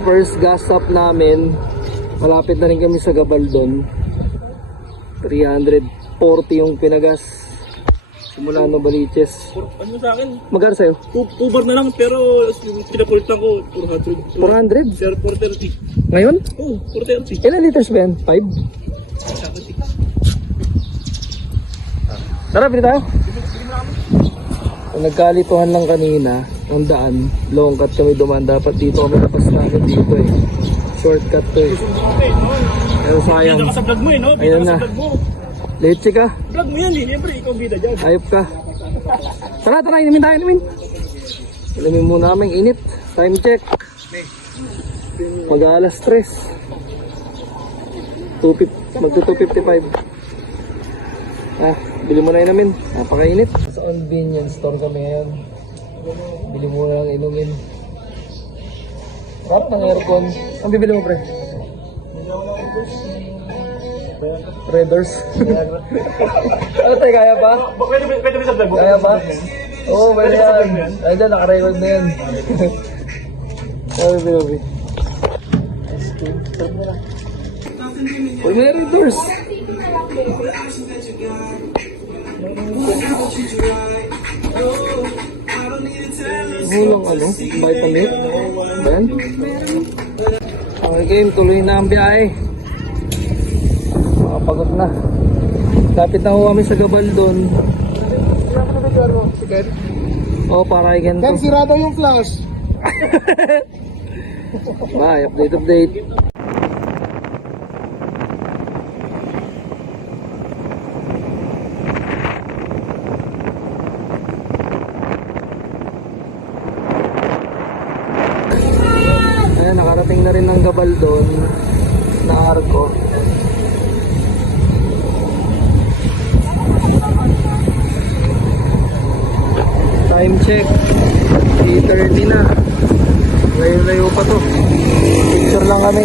first gas stop namin. Malapit na rin kami sa Gabaldon. 340 yung pinagas. Simula Novaliches. Ano sa akin? Magkano sa'yo? 2 bar na lang pero yung pinapulitan ko 400. 400? Sir, 430. Ngayon? Oo, 430. Ilan liters ba yan? 5? Tara, pili tayo. Nagkalituhan lang kanina ang daan. Long cut kami dumaan. Dapat dito kami napas namin dito eh. Shortcut to eh. Pero sayang. Bida ka sa vlog mo eh, no? Bida Ayun ka na. sa vlog mo. Leche ka. Vlog mo yan eh. Siyempre, ikaw bida dyan. Ayop ka. Tara, inumin tayo, inumin. Inumin muna namin, init. Time check. Mag-alas 3. Magto 2:55. Bili mo na inumin. Napakainit. Sa convenience store kami ngayon. Bili mo na lang inumin. Rap ng aircon. Ang bibili mo, pre? Traders. Ano tayo, kaya pa? Pwede mo sa vlog mo? Kaya pa? Oo, pwede yan. Ay, dyan, nakarecord na yan. Sabi, Binobi. Uy, may Traders. Hulang ano? Vitamin? Ben? Okay, game. Tuloy na ang biyahe. Makapagod na. Lapit na ho kami sa Gabaldon. Oo, para i-ganto. Then sirado yung flash. Bye, update. Ayan, nakarating na rin ng Gabaldon na Arco. Time check 8:30 na. Layo pa to. Picture lang kami.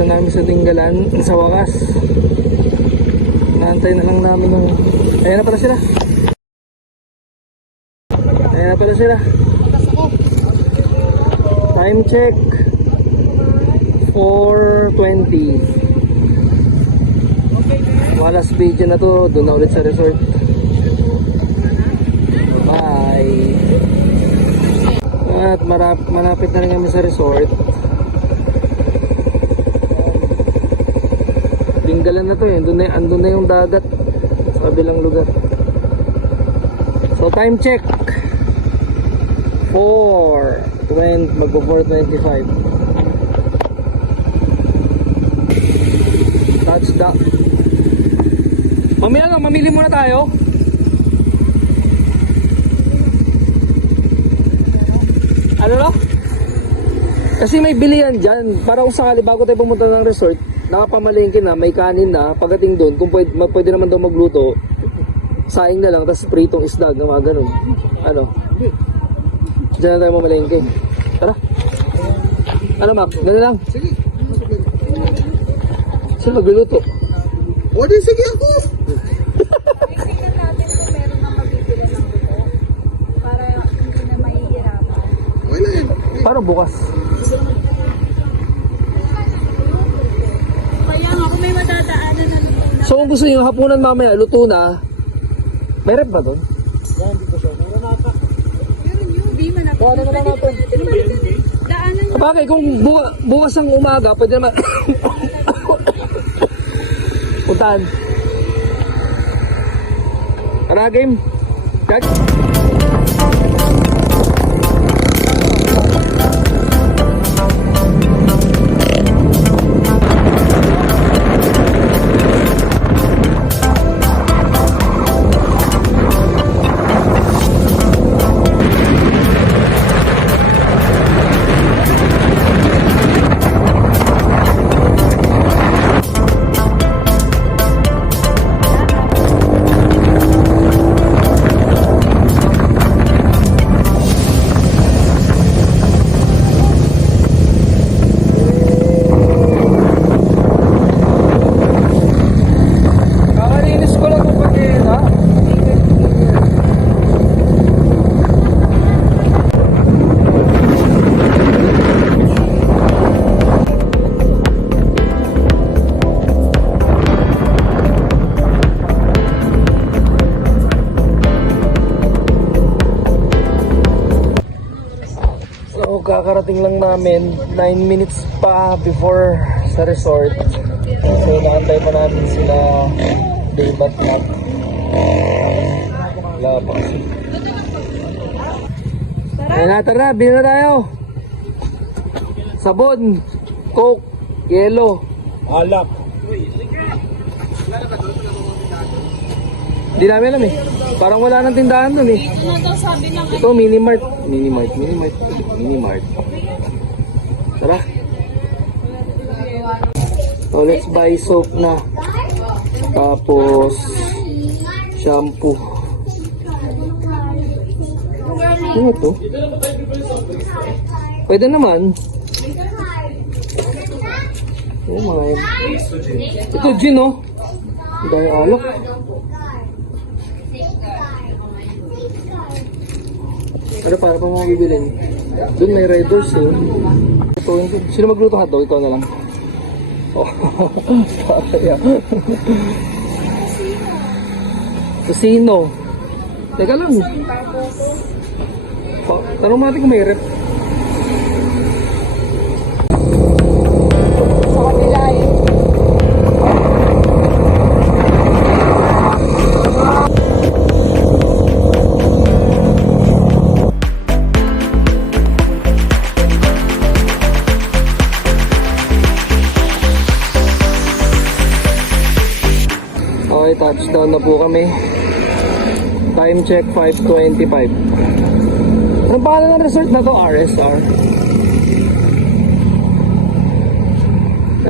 na namin sa Tinggalan sa wakas. Naantay na lang namin yung... Ayan na pala sila. Ayan na pala sila. Time check 4:20. Walas video na to. Doon na ulit sa resort. Bye. At malapit na rin kami sa resort. Tinggalan na to eh. Andun na yung dagat sa kabilang lugar. So time check 4:25. Touchdown. Mamili muna tayo. Ano na? Kasi may bilihan dyan. Para kung sakali bago tayo pumunta ng resort, nakapamalengke na, may kanin na. Pagdating doon, kung pwede naman daw magluto, saing na lang, tapos pritong isda, mga ganun. Ano? Diyan na tayo mamalengke. Tara. Ano, Mac? Gano'n lang. Sige. Sino magluluto? O, di sige ako. Tingnan natin kung meron na mabibili ng buto para hindi na mahihirapan. Okay na yan. Paano bukas? Kaya nga kung may madadaanan na luna. So kung gusto nyo hapunan mamaya, luto na, may rep ba doon? Hindi man ako. Ano naman natin? Daanan na. Bakit kung bukas ang umaga, pwede naman puntahan. Tara, game. Catch. Kakalinis ko lang kung pagkain, ha? So, kakarating lang namin 9 minutes pa before sa resort. So, nakantay pa namin sila Dave at Matt. Wala pa kasi. Ayun na, tara, bili na tayo. Sabon, Coke, Yelo. Alak. Hindi namin alam eh. Parang wala nang tindahan dun eh. Ito na daw sabi ng Ito, Minimart. Tara. So, let's buy soap na. Tapos, shampoo. Ano to? Pwede naman. Oh my. Ito, gin oh. Dahil alok. Pero para pa mga bibilin. Doon may riders eh. Ito, sino magluto hotdog? Ikaw na lang. Oh, kaya. Casino. Teka lang. Tanong natin kung may rep. sa kabila eh. Okay, touchdown na po kami. Time check 5:25. Anong pangalan ng resort na to? RSR.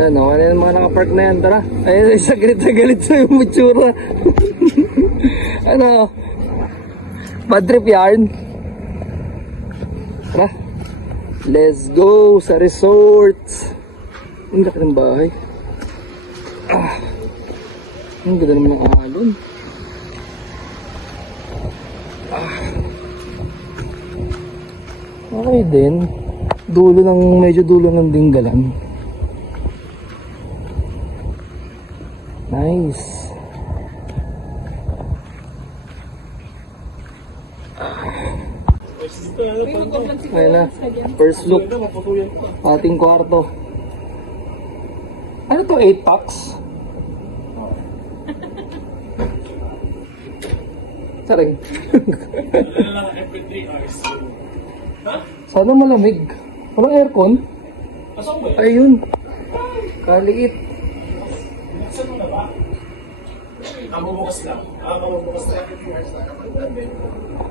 Ano, ano yung mga nakapark na yan? Tara. Ayun, isa galit sa yung mutsura. Ano? Bad trip yarn. Tara. Let's go sa resort. Ang laki ng bahay. Ang ganda naman ng alon. Okay din. Medyo dulo ng Dinggalan. Nice. Ayan na. First look. Ating kwarto. Ano to? 8 packs? Saring. Sana malamig. Walang aircon? Ayun. Kaliit.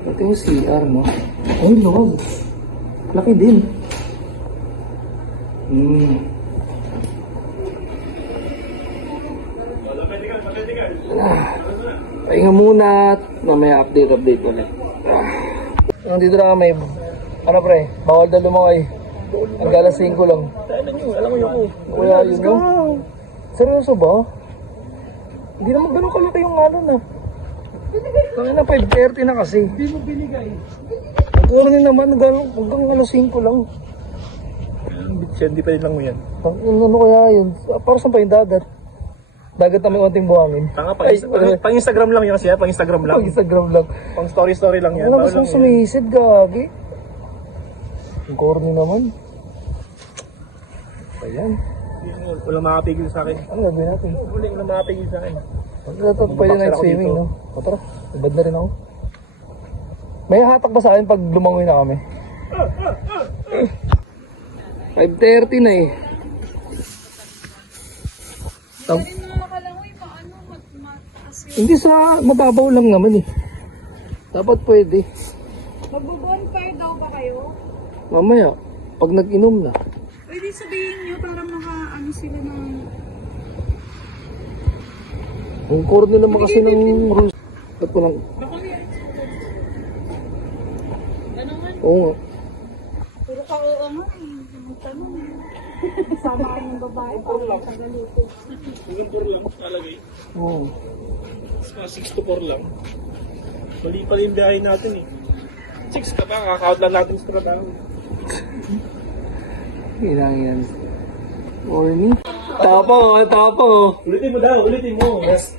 Ito yung CR, no? Ay, loob. Laki din. Pahinga muna at mamaya update ulit. Nandito na kami. Ano pre? Bawal na lumangay. Ang alas 5 lang. Alam mo yun ako. Kuya, yun no? Seryoso ba? Hindi naman ganun kalaki yung alon ah. Kaya na 5:30 na kasi. Hindi mo binigay. Nag-order naman hanggang alas 5 lang. Hindi pa rin lang mo yan. Ano kaya yun? Para saan pa yung dagat? Dagat na may konting buhangin. Tanga pa. Pang Instagram lang yan kasi pang Instagram lang. Pag Instagram lang. Pang story lang yan. Ano Bawal gusto lang yan. sumisid, gagi? Ang corny naman. Ayan. Walang makapigil sa akin. Ano gagawin natin? Walang makapigil sa akin. Ito pwede na yung swimming, no? O tara, ibad na rin ako. May hatak ba sa akin pag lumangoy na kami? 5:30 na eh. Hindi na nakalangoy, paano mataas yun? Hindi sa mababaw lang naman eh. Dapat pwede. Mag-bonfire daw ba kayo? Mamaya, pag nag-inom na. Pwede sabihin nyo para maka-ano sila ng... Ang corny naman kasi ng rules. Ba't ko lang? Ano nga? Oo nga. Puro ka oo nga eh. Tanong eh. Sama ka ng babae pa lang. Tagaluto. Hanggang 4 lang talagay. Oo. 6 to 4 lang. Mali pa rin biyahe natin eh. 6 ka pa, kakakount lang natin sa trabaho. Ilang yan. Corny. Tapo. Ulitin mo daw, ulitin mo. Yes.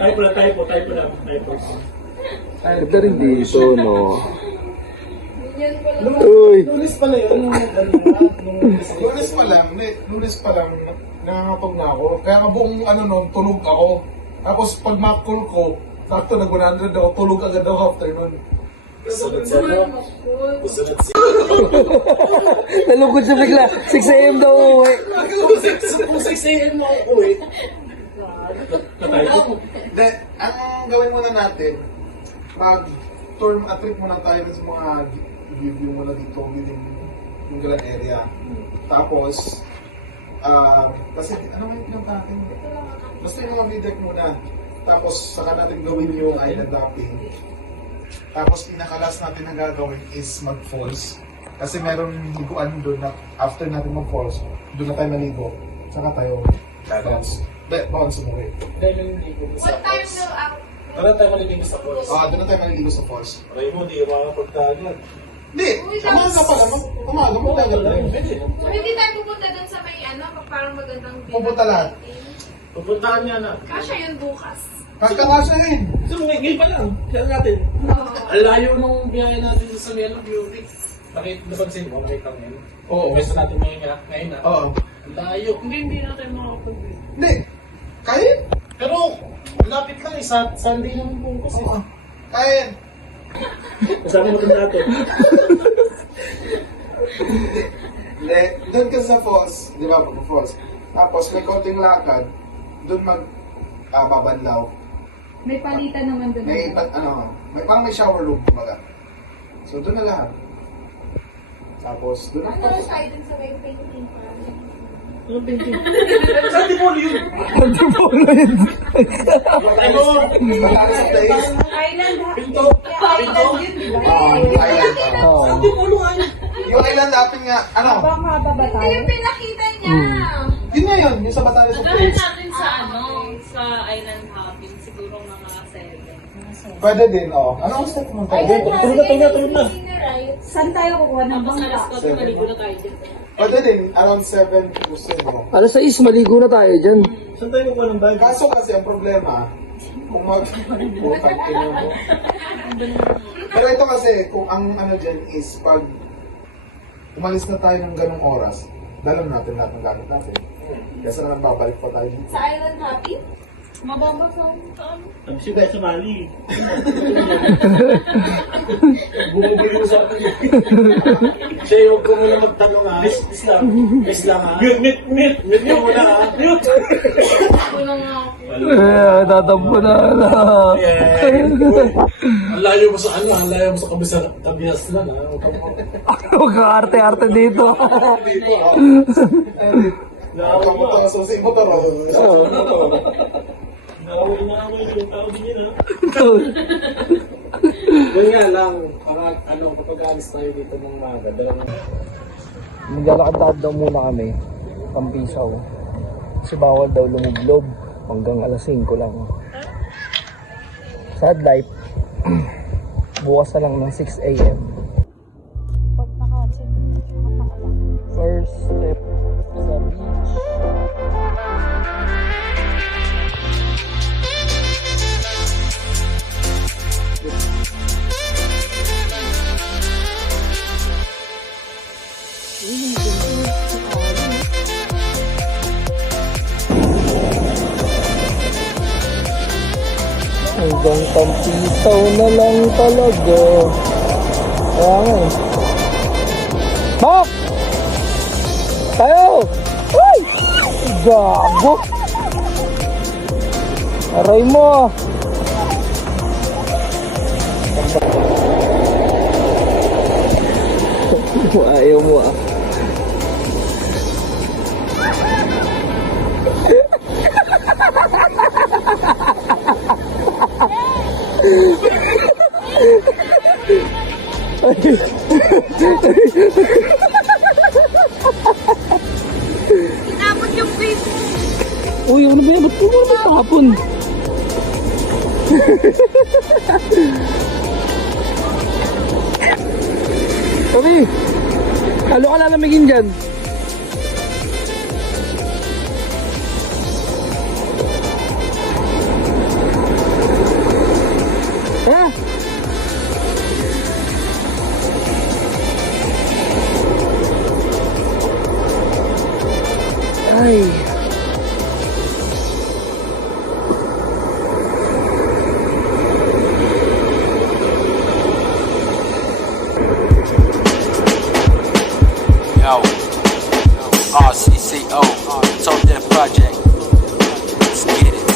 Typo lang. Ganda rin dito, no? Uy! Lunes pa lang, nangangatog na ako. Kaya nga buong tulog ako. Tapos pag makul ko, sakto nag 100 ako, tulog agad ako after nun. Nalungkot siya bigla. 6 AM daw uwi. Kung 6 a.m. mo ako uwi. Hindi, ang gawin muna natin, pag trip muna tayo sa mga review muna dito within yung Grand area. Tapos, kasi ano nga yung pinagkakin? Basta yung mga deck muna. Tapos, saka natin gawin yung island hopping. Tapos, pinakalas natin na gagawin is mag-falls. Kasi meron higuan doon na after natin mag-falls, doon na tayo naligo. Saka tayo bounce. Bounce umuwi. What time do ako? Wala tayo maliligo sa falls. Doon na tayo naliligo sa falls. Aray mo, di yung mga pagkagan. Hindi! Umaga pa lang. Umaga mo tayo lang. Hindi tayo pupunta dun sa may ano, parang magandang view. Pupunta lahat. Pupuntahan niya na. Kasya yun bukas. Kakakasya yun. So, ngayon pa lang. Kaya natin. Ang layo nung biyahe natin sa Melo Beauty. Napansin mo, nakita mo yun? Oo. Gusto natin ngayon na. Oo. Ang layo. Hindi natin makapag-view. Hindi. Kaya? Pero, lapit lang eh. Sunday naman bukas eh. Kaya. Sabi mo kung natin. Hindi. Doon ka sa falls. Di ba? Pag-falls. Tapos may konting lakad. Doon babanlaw. May palitan naman dun. May parang may shower room, kumbaga. So doon na lahat. Tapos doon na Ano ang side dun sa may painting pa? Anong painting? Saan di mo yun? Ano? Malakas sa place. Island ha? Pinto? Island yun, di ba? Island. Oo. Saan di mo luhan? Ano Yung island hopping nga, ano? Habang haba ba tayo? Yung pinakita niya. Yun nga yun, yung sa Batanes of Gawin Place. natin sa sa island hopping. Siguro mga 7. Pwede din, oh. Ano ang step mo? Ayun nga, Tulog na, tulog na, tulog na. Saan tayo kukuha ng Tapos bangka? alas 4, maligo na tayo dyan. Pwede din, around 7 to 7. Alas 6, maligo na tayo dyan. Saan tayo kukuha ng bag? Kaso kasi ang problema, kung mag-butag kayo mo. Pero ito kasi, kung ang ano dyan is pag umalis na tayo ng ganong oras, dalam natin lahat ng gamit natin. Kasi naman babalik pa tayo dito. Sa island hopping? Mababa sa ano? Sabi siya guys, sumali. Bumabuli mo sa akin. Siya yung kung muna magtanong ha. Miss lang. Miss lang ha. Mute. Mute mo muna ha. Mute. Una nga ako. Tatampo na. Ang layo mo sa ano, ang layo mo sa kabihas lang ha. Huwag ka arte-arte dito. Dito, oh. Nakakot mo ito, susi mo ito, Ro. Inaaway yung tao din yun ha. Yun nga lang, para ano, kapag alis tayo dito ng maga, Maglalakad-lakad daw muna kami. Pampisaw. Kasi bawal daw lumublob. Hanggang alas 5 lang. Sad life. Bukas na lang ng 6 a.m. Pag naka-check, nakapaalam. First step sa beach. Hanggang Tampisaw na lang talaga. Kaya nga eh. Bak! Tayo! Uy! Gago! Aray mo ah! Ayaw mo ah. Tinapot yung face. Uy, ano ba yan? Ba't mo naman tapon? Okay. Halo ka lalamigin dyan. Ha? Ay. Yo, RCCO, Soul Death Project. Let's get it.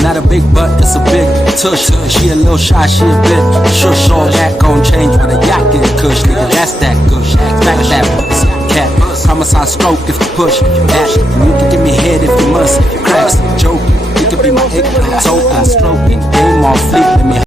Not a big butt, it's a big tush. She a little shy, she a bit shush. All that gon' change when a yacht get cush. Nigga, that's that gush. Back that pussy, cat. Promise I'll stroke if you push that. You can give me head if you must. Cracks, joking. You can be my ignorant token. Stroking, game on fleek. Let me